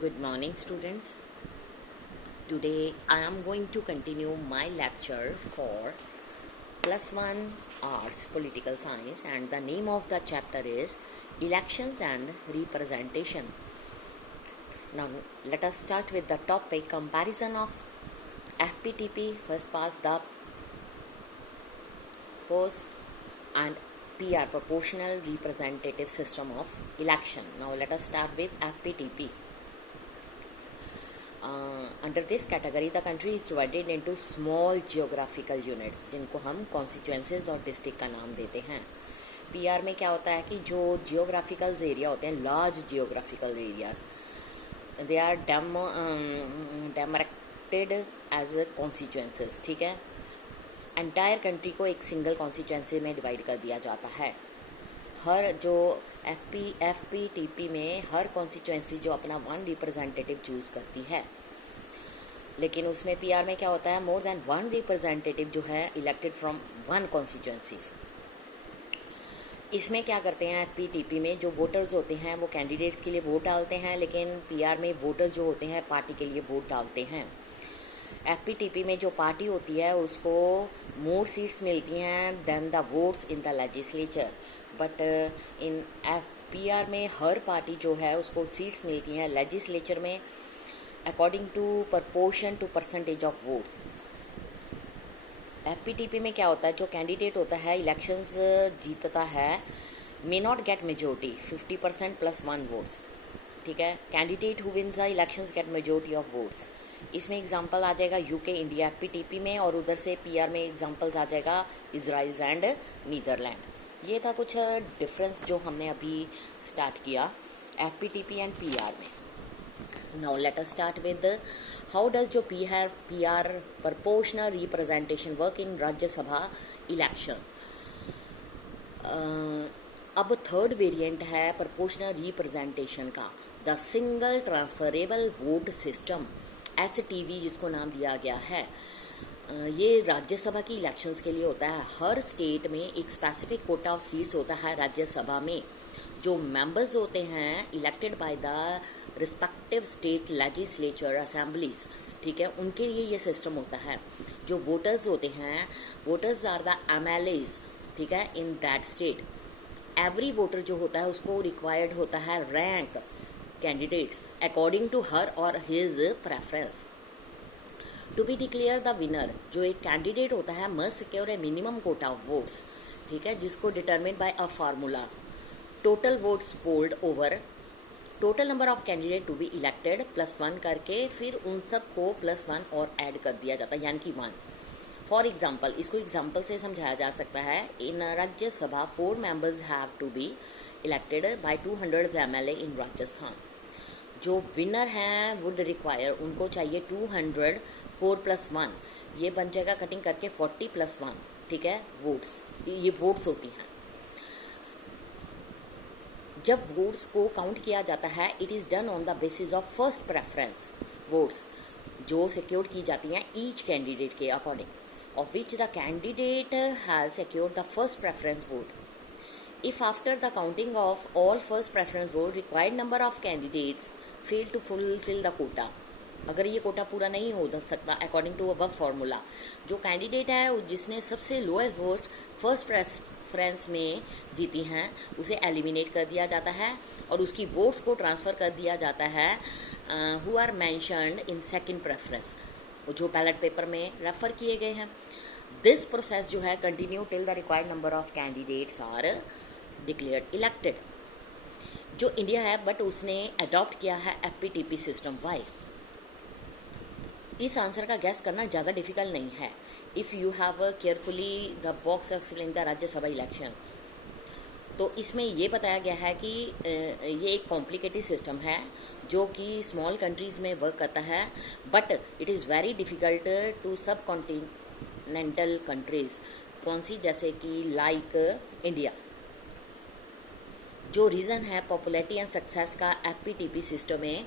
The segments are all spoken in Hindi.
Good morning, students. Today I am going to continue my lecture for plus 1 arts political science, and the name of the chapter is elections and representation. Now let us start with the topic comparison of FPTP, first past the post, and PR, proportional representative system of election. Now let us start with FPTP. Under this category, the country is divided into small geographical units, जिनको हम constituencies और district का नाम देते हैं. PR में क्या होता है कि जो geographical area होते हैं, large geographical areas, they are demarcated as constituencies. ठीक है, एंटायर कंट्री को एक सिंगल कॉन्स्टिट्यूंसी में डिवाइड कर दिया जाता है. हर जो FPTP में हर कॉन्स्टिट्यूंसी जो अपना वन रिप्रेजेंटेटिव चूज़ करती है, लेकिन उसमें PR में क्या होता है, मोर देन वन रिप्रेजेंटेटिव जो है इलेक्टेड फ्रॉम वन कॉन्स्टिट्यूंसी. इसमें क्या करते हैं, FPTP में जो वोटर्स होते हैं वो कैंडिडेट्स के लिए वोट डालते हैं, लेकिन PR में वोटर्स जो होते हैं पार्टी के लिए वोट डालते हैं. FPTP में जो पार्टी होती है उसको मोर सीट्स मिलती हैं than the votes in the legislature, but in PR में हर पार्टी जो है उसको सीट्स मिलती हैं लेजिस्लेचर में according to proportion to percentage of votes. FPTP में क्या होता है, जो कैंडिडेट होता है इलेक्शंस जीतता है may not get majority 50% plus 1 votes. ठीक है, candidate who wins the elections get majority of votes. इसमें एग्जांपल आ जाएगा UK इंडिया FPTP में, और उधर से PR में एग्जांपल्स आ जाएगा इजराइल एंड नीदरलैंड. ये था कुछ डिफरेंस जो हमने अभी स्टार्ट किया FPTP एंड PR में. Now let us start with how does जो PR proportional representation work in Rajya Sabha election. अब थर्ड वेरिएंट है प्रोपोर्शनल रिप्रेजेंटेशन का, the single transferable vote system, STV जिसको नाम दिया गया है. ये राज्यसभा की इलेक्शंस के लिए होता है. हर स्टेट में एक स्पेसिफिक कोटा ऑफ सीट्स होता है राज्यसभा में. जो मेंबर्स होते हैं elected by the respective state legislature assemblies, ठीक है, उनके लिए ये सिस्टम होता है. जो वोटर्स होते हैं, वोटर्स आर द MLAs, ठीक है, in that state. Every voter जो होता है उसको रिक्वायर्ड होता है rank candidates according to her और his preference to be declare the winner. जो एक कैंडिडेट होता है must secure a minimum quota of votes, ठीक है, जिसको determine by a formula total votes polled over total number of candidate to be elected plus 1 करके फिर उन सब को प्लस 1 और ऐड कर दिया जाता है, यानी कि 1. फॉर एग्जाम्पल, इसको एग्जाम्पल से समझाया जा सकता है. In Rajya Sabha 4 members have to be elected by 200 MLA in Rajasthan. जो विनर हैं वुड रिक्वायर, उनको चाहिए 200, 4 + 1, ये बन जाएगा कटिंग करके 40 + 1, ठीक है, वोट्स. ये वोट्स होती हैं. जब वोट्स को काउंट किया जाता है it is done on the basis of first preference votes, जो सिक्योर की जाती हैं ईच कैंडिडेट के according, of which the candidate has secured the first preference vote. If after the counting of all first preference vote required number of candidates fail to fulfill the quota, अगर ये कोटा पूरा नहीं हो सकता अकॉर्डिंग टू अबव फार्मूला, जो कैंडिडेट है जिसने सबसे लोएस्ट वोट फर्स्ट प्रेफरेंस में जीती हैं उसे एलिमिनेट कर दिया जाता है और उसकी वोट्स को ट्रांसफ़र कर दिया जाता है who are mentioned in second preference, जो बैलेट पेपर में रेफर किए गए हैं. दिस प्रोसेस जो है continue till the required number of candidates are declared elected. जो इंडिया है बट उसने अडॉप्ट किया है FPTP सिस्टम. वाई? इस आंसर का गैस करना ज़्यादा डिफिकल्ट नहीं है. If you have carefully the box explain the Rajya Sabha election, तो इसमें ये बताया गया है कि ये एक कॉम्प्लिकेटेड सिस्टम है जो कि स्मॉल कंट्रीज़ में वर्क करता है, but it is very difficult to sub continental countries. कौन सी? जैसे कि लाइक इंडिया. जो रीज़न है पॉपुलैरिटी एंड सक्सेस का FPTP सिस्टम में,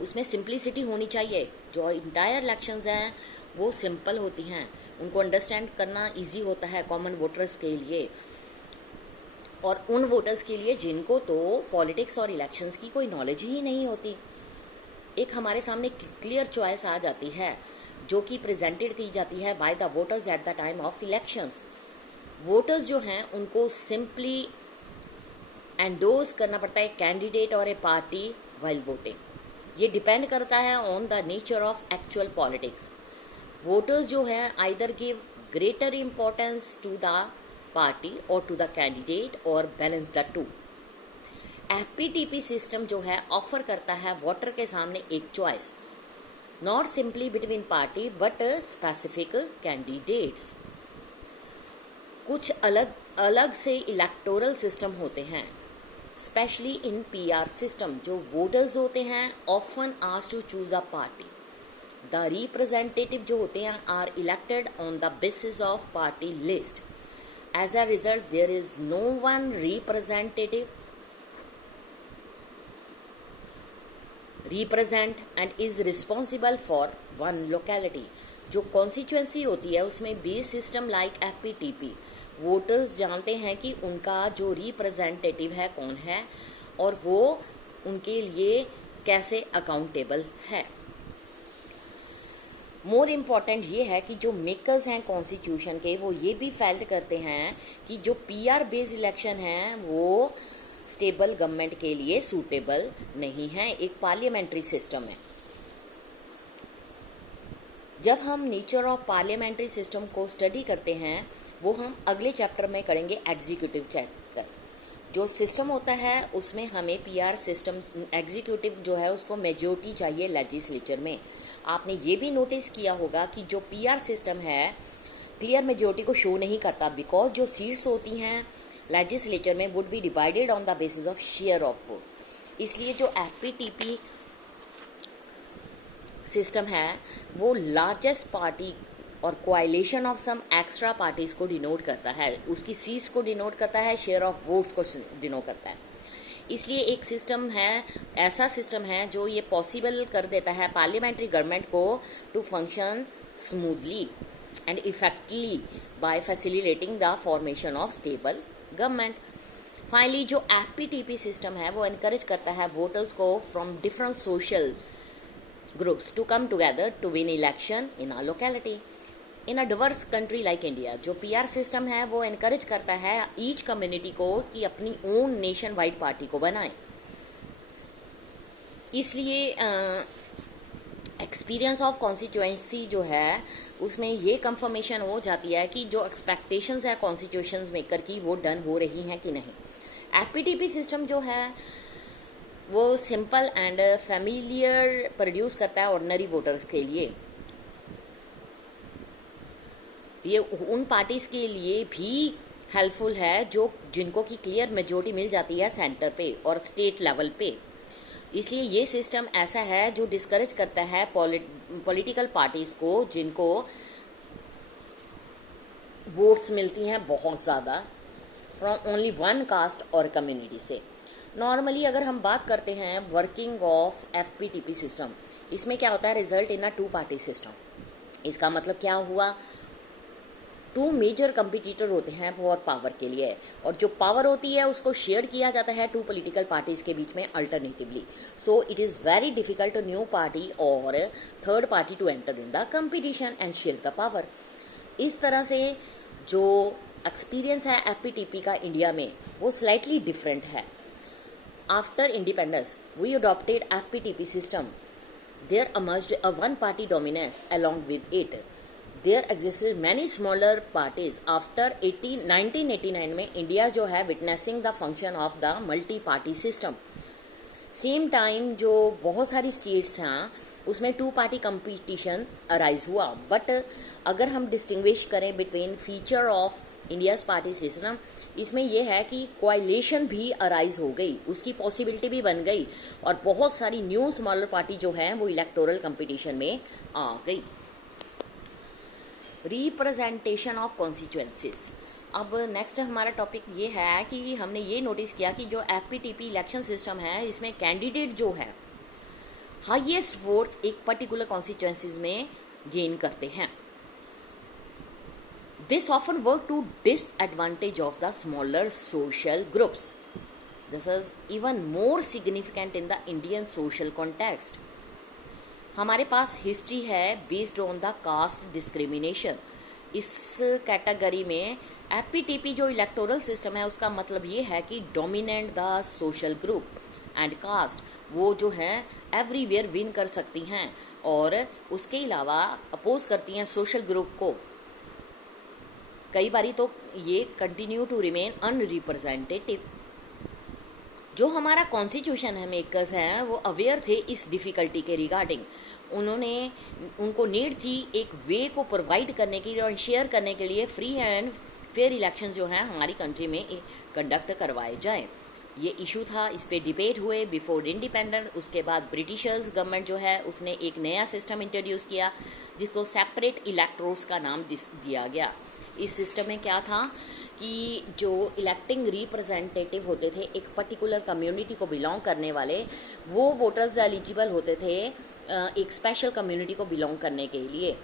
उसमें सिंप्लिसिटी होनी चाहिए. जो इंटायर इलेक्शंस हैं वो सिंपल होती हैं, उनको अंडरस्टैंड करना इजी होता है कॉमन वोटर्स के लिए, और उन वोटर्स के लिए जिनको तो पॉलिटिक्स और इलेक्शंस की कोई नॉलेज ही नहीं होती. एक हमारे सामने क्लियर चॉइस आ जाती है जो कि प्रेजेंटेड की जाती है by the voters at the time of elections. Voters जो हैं उनको सिंपली एंडोर्स करना पड़ता है कैंडिडेट और ए पार्टी वाइल वोटिंग। ये डिपेंड करता है on the nature of actual politics. Voters जो है either give greater importance to the party और टू द कैंडिडेट और balance the two. FPTP system जो है ऑफर करता है वोटर के सामने एक choice, not simply between party but specific candidates. कुछ अलग अलग से इलेक्टोरल सिस्टम होते हैं, स्पेशली इन पीआर सिस्टम। जो वोटर्स होते हैं often asked to choose a party. The representative जो होते हैं are elected on the basis of party list. As a result there is no one representative represent and is responsible for one locality. जो कॉन्स्टिट्यूएंसी होती है उसमें base system like FPTP, voters जानते हैं कि उनका जो रिप्रेजेंटेटिव है कौन है और वो उनके लिए कैसे अकाउंटेबल है। मोर इम्पॉर्टेंट ये है कि जो मेकर्स हैं कॉन्स्टिट्यूशन के वो ये भी फेल्ट करते हैं कि जो पीआर बेस्ड इलेक्शन है वो स्टेबल गवर्नमेंट के लिए सूटेबल नहीं है, एक पार्लियामेंट्री सिस्टम है। जब हम नेचर ऑफ पार्लियामेंट्री सिस्टम को स्टडी करते हैं वो हम अगले चैप्टर में करेंगे, एग्जीक्यूटिव चैप्टर। जो सिस्टम होता है उसमें हमें पीआर सिस्टम एग्जीक्यूटिव जो है उसको मेजॉरिटी चाहिए लेजिस्लेचर में। आपने ये भी नोटिस किया होगा कि जो पीआर सिस्टम है क्लियर मेजॉरिटी को शो नहीं करता, बिकॉज जो सीट्स होती हैं लेजिस्लेचर में would be divided on the basis of share of votes. इसलिए जो एफपीटीपी सिस्टम है वो लार्जेस्ट पार्टी और कोआलिशन ऑफ सम एक्स्ट्रा पार्टीज को डिनोट करता है, उसकी सीट्स को डिनोट करता है, शेयर ऑफ वोट्स को डिनोट करता है। इसलिए एक सिस्टम है, ऐसा सिस्टम है जो ये पॉसिबल कर देता है पार्लियामेंट्री गवर्नमेंट को to function smoothly and effectively by facilitating the formation of stable government. Finally जो एफपीटीपी सिस्टम है वो इनकरेज करता है वोटर्स को from different social groups to come together to win election in a locality. In a diverse country like India, जो पीआर सिस्टम है वो इनकरेज करता है ईच कम्युनिटी को कि अपनी ओन नेशन वाइड पार्टी को बनाए। इसलिए एक्सपीरियंस ऑफ कॉन्स्टिट्यूएंसी जो है उसमें ये कंफर्मेशन हो जाती है कि जो एक्सपेक्टेशंस है कॉन्स्टिट्यूशंस मेकर की वो डन हो रही हैं कि नहीं। एफपीटीपी सिस्टम जो है वो सिंपल एंड फैमिलियर प्रोड्यूस करता है ऑर्डिनरी वोटर्स के लिए। ये उन पार्टीज़ के लिए भी हेल्पफुल है जो जिनको की क्लियर मेजॉरिटी मिल जाती है सेंटर पे और स्टेट लेवल पे। इसलिए ये सिस्टम ऐसा है जो डिस्करेज करता है पॉलिटिकल पार्टीज़ को जिनको वोट्स मिलती हैं बहुत ज़्यादा फ्रॉम ओनली वन कास्ट और कम्युनिटी से। नॉर्मली अगर हम बात करते हैं वर्किंग ऑफ एफपीटीपी सिस्टम, इसमें क्या होता है, result in a two party system. इसका मतलब क्या हुआ, टू मेजर कंपटीटर होते हैं फॉर पावर के लिए और जो पावर होती है उसको शेयर किया जाता है टू पॉलिटिकल पार्टीज़ के बीच में alternatively. So it is very difficult new party और third party to enter in the competition and share the power. इस तरह से जो एक्सपीरियंस है एफपीटीपी का इंडिया में वो स्लाइटली डिफरेंट है। After independence, we adopted FPTP system. There emerged a one-party dominance. Along with it, there existed many smaller parties. After 1989 में इंडिया जो है witnessing the function of the multi-party system. Same time जो बहुत सारी states हैं उसमें टू पार्टी कंपटीशन अराइज हुआ। बट अगर हम डिस्टिंग्विश करें between feature of India's party system, इसमें यह है कि कोआलिशन भी अराइज हो गई, उसकी पॉसिबिलिटी भी बन गई और बहुत सारी न्यू स्मॉलर पार्टी जो हैं वो इलेक्टोरल कंपटीशन में आ गई। Representation of constituencies. अब नेक्स्ट हमारा टॉपिक ये है कि हमने ये नोटिस किया कि जो एफपीटीपी इलेक्शन सिस्टम है इसमें कैंडिडेट जो है हाईएस्ट वोट्स एक पर्टिकुलर कॉन्स्टिट्यूएंसीज में गेन करते हैं। This often work to disadvantage of the smaller social groups. This is even more significant in the Indian social context. हमारे पास हिस्ट्री है based on the caste discrimination. इस कैटेगरी में एपीटीपी जो इलेक्टोरल सिस्टम है उसका मतलब ये है कि dominant the social group and caste, वो जो है एवरीवेयर विन कर सकती हैं और उसके अलावा अपोज करती हैं सोशल ग्रुप को। कई बारी तो ये कंटिन्यू टू रिमेन अनरिप्रेजेंटेटिव। जो हमारा कॉन्स्टिट्यूशन है मेकर्स हैं वो अवेयर थे इस डिफ़िकल्टी के रिगार्डिंग। उनको नीड थी एक वे को प्रोवाइड करने की और शेयर करने के लिए फ्री एंड फेयर इलेक्शंस जो हैं हमारी कंट्री में कंडक्ट करवाए जाएं। ये इशू था, इस पे डिबेट हुए बिफोर इंडिपेंडेंस। उसके बाद ब्रिटिशर्स गवर्नमेंट जो है उसने एक नया सिस्टम इंट्रोड्यूस किया जिसको सेपरेट इलेक्टोर्स का नाम दिया गया। इस सिस्टम में क्या था कि जो इलेक्टिंग रिप्रेजेंटेटिव होते थे एक पर्टिकुलर कम्युनिटी को बिलोंग करने वाले, वो वोटर्स एलिजिबल होते थे एक स्पेशल कम्युनिटी को बिलोंग करने के लिए।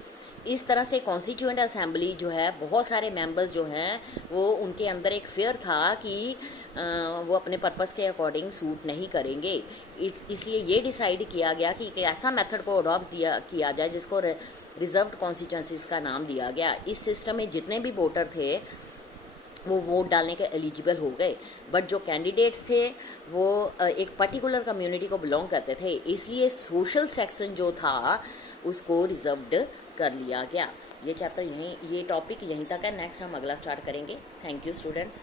इस तरह से कॉन्स्टिट्यूएंट असेंबली जो है बहुत सारे मेंबर्स जो हैं वो उनके अंदर एक फेयर था कि वो अपने पर्पस के अकॉर्डिंग सूट नहीं करेंगे। इसलिए ये डिसाइड किया गया कि एक ऐसा मेथड को अडॉप्ट किया जाए जिसको रिजर्व्ड कॉन्स्टिट्यूंसीज का नाम दिया गया। इस सिस्टम में जितने भी वोटर थे वो वोट डालने के एलिजिबल हो गए, बट जो कैंडिडेट्स थे वो एक पर्टिकुलर कम्युनिटी को बिलोंग करते थे, इसलिए सोशल सेक्शन जो था उसको रिजर्व्ड कर लिया गया। ये चैप्टर यहीं, ये टॉपिक यहीं तक है। नेक्स्ट हम अगला स्टार्ट करेंगे। Thank you students.